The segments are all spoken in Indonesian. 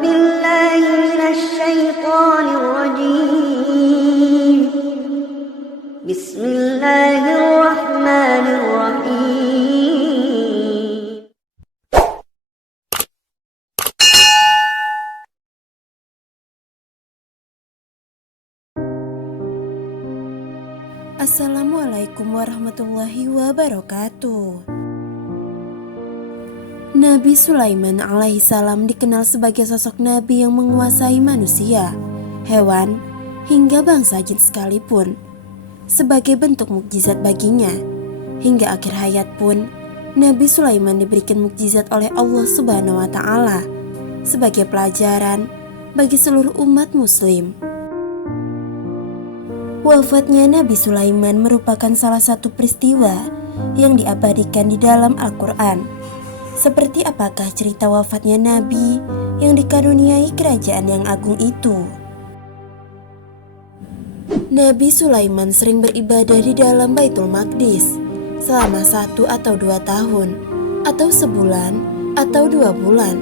بالله من الشيطان الرجيم بسم الله الرحمن الرحيم Assalamualaikum warahmatullahi wabarakatuh. Nabi Sulaiman alaihissalam dikenal sebagai sosok nabi yang menguasai manusia, hewan, hingga bangsa jin sekalipun. Sebagai bentuk mukjizat baginya, hingga akhir hayat pun, Nabi Sulaiman diberikan mukjizat oleh Allah Subhanahu wa Ta'ala sebagai pelajaran bagi seluruh umat Muslim. Wafatnya Nabi Sulaiman merupakan salah satu peristiwa yang diabadikan di dalam Al-Quran. Seperti apakah cerita wafatnya Nabi yang dikaruniai kerajaan yang agung itu? Nabi Sulaiman sering beribadah di dalam Baitul Maqdis selama 1 atau 2 tahun, atau sebulan, atau 2 bulan.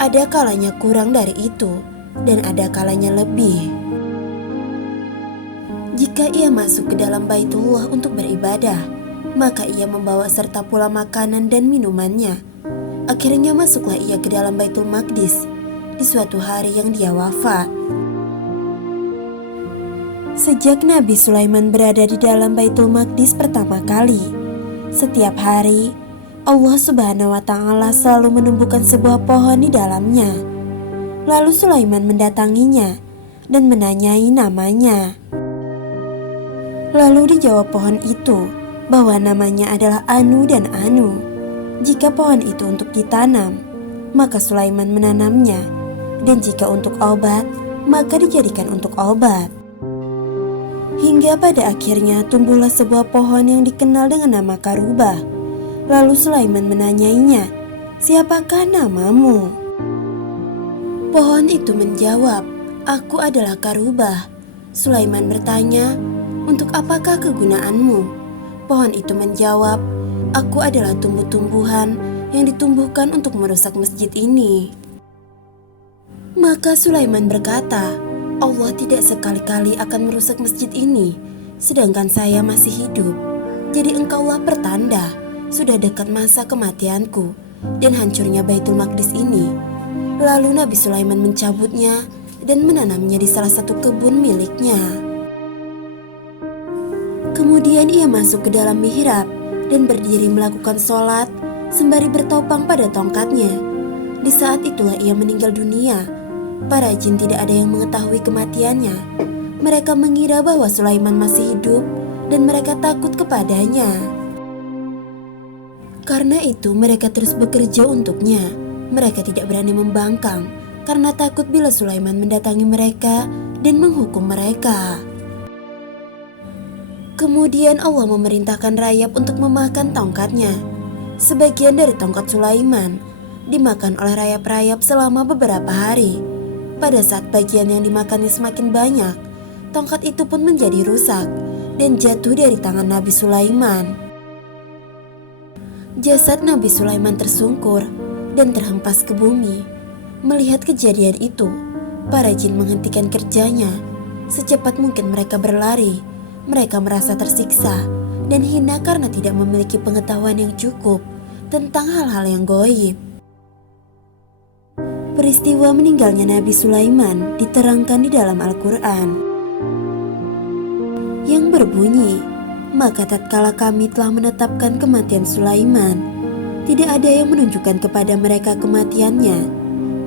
Ada kalanya kurang dari itu, dan ada kalanya lebih. Jika ia masuk ke dalam Baitullah untuk beribadah, maka ia membawa serta pula makanan dan minumannya. Akhirnya masuklah ia ke dalam Baitul Maqdis di suatu hari yang dia wafat. Sejak Nabi Sulaiman berada di dalam Baitul Maqdis pertama kali, setiap hari Allah Subhanahu wa Ta'ala selalu menumbuhkan sebuah pohon di dalamnya. Lalu Sulaiman mendatanginya dan menanyai namanya. Lalu dijawab pohon itu bahwa namanya adalah Anu dan Anu. Jika pohon itu untuk ditanam, maka Sulaiman menanamnya, dan jika untuk obat, maka dijadikan untuk obat. Hingga pada akhirnya tumbuhlah sebuah pohon yang dikenal dengan nama Karubah. Lalu Sulaiman menanyainya, "Siapakah namamu?" Pohon itu menjawab, "Aku adalah Karubah." Sulaiman bertanya, "Untuk apakah kegunaanmu?" Pohon itu menjawab, "Aku adalah tumbuh-tumbuhan yang ditumbuhkan untuk merusak masjid ini." Maka Sulaiman berkata, "Allah tidak sekali-kali akan merusak masjid ini, sedangkan saya masih hidup. Jadi engkaulah pertanda sudah dekat masa kematianku dan hancurnya Baitul Maqdis ini." Lalu Nabi Sulaiman mencabutnya dan menanamnya di salah satu kebun miliknya. Kemudian ia masuk ke dalam mihrab dan berdiri melakukan sholat sembari bertopang pada tongkatnya. Di saat itulah ia meninggal dunia. Para jin tidak ada yang mengetahui kematiannya. Mereka mengira bahwa Sulaiman masih hidup dan mereka takut kepadanya. Karena itu mereka terus bekerja untuknya. Mereka tidak berani membangkang karena takut bila Sulaiman mendatangi mereka dan menghukum mereka. Kemudian Allah memerintahkan rayap untuk memakan tongkatnya. Sebagian dari tongkat Sulaiman dimakan oleh rayap-rayap selama beberapa hari. Pada saat bagian yang dimakannya semakin banyak, tongkat itu pun menjadi rusak dan jatuh dari tangan Nabi Sulaiman. Jasad Nabi Sulaiman tersungkur dan terhempas ke bumi. Melihat kejadian itu, para jin menghentikan kerjanya. Secepat mungkin mereka berlari. Mereka merasa tersiksa dan hina karena tidak memiliki pengetahuan yang cukup tentang hal-hal yang gaib. Peristiwa meninggalnya Nabi Sulaiman diterangkan di dalam Al-Quran yang berbunyi, "Maka tatkala kami telah menetapkan kematian Sulaiman, tidak ada yang menunjukkan kepada mereka kematiannya,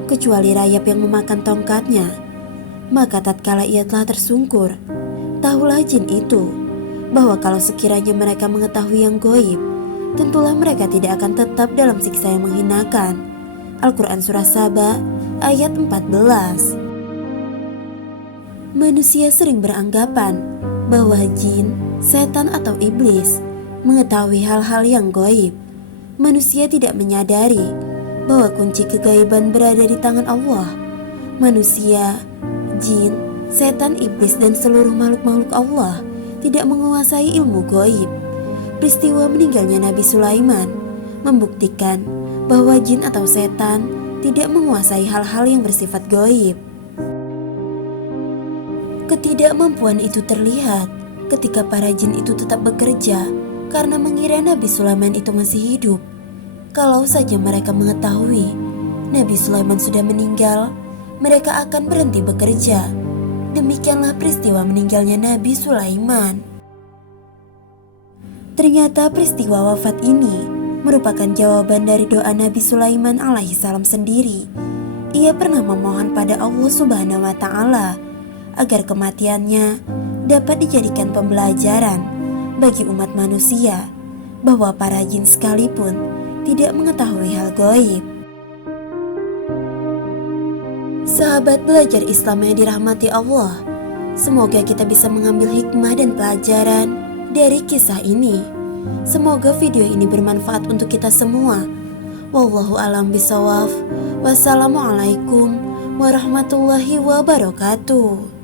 kecuali rayap yang memakan tongkatnya. Maka tatkala ia telah tersungkur, tahulah jin itu bahwa kalau sekiranya mereka mengetahui yang gaib, tentulah mereka tidak akan tetap dalam siksa yang menghinakan." Al-Quran Surah Saba ayat 14. Manusia sering beranggapan bahwa jin, setan atau iblis mengetahui hal-hal yang gaib. Manusia tidak menyadari bahwa kunci kegaiban berada di tangan Allah. Manusia, jin, setan, iblis, dan seluruh makhluk-makhluk Allah tidak menguasai ilmu gaib. Peristiwa meninggalnya Nabi Sulaiman membuktikan bahwa jin atau setan tidak menguasai hal-hal yang bersifat gaib. Ketidakmampuan itu terlihat ketika para jin itu tetap bekerja karena mengira Nabi Sulaiman itu masih hidup. Kalau saja mereka mengetahui Nabi Sulaiman sudah meninggal, mereka akan berhenti bekerja. Demikianlah peristiwa meninggalnya Nabi Sulaiman. Ternyata peristiwa wafat ini merupakan jawaban dari doa Nabi Sulaiman alaihissalam sendiri. Ia pernah memohon pada Allah Subhanahu wa Ta'ala agar kematiannya dapat dijadikan pembelajaran bagi umat manusia bahwa para jin sekalipun tidak mengetahui hal gaib. Sahabat belajar Islam yang dirahmati Allah, semoga kita bisa mengambil hikmah dan pelajaran dari kisah ini. Semoga video ini bermanfaat untuk kita semua. Wallahu a'lam bishawab. Wassalamualaikum warahmatullahi wabarakatuh.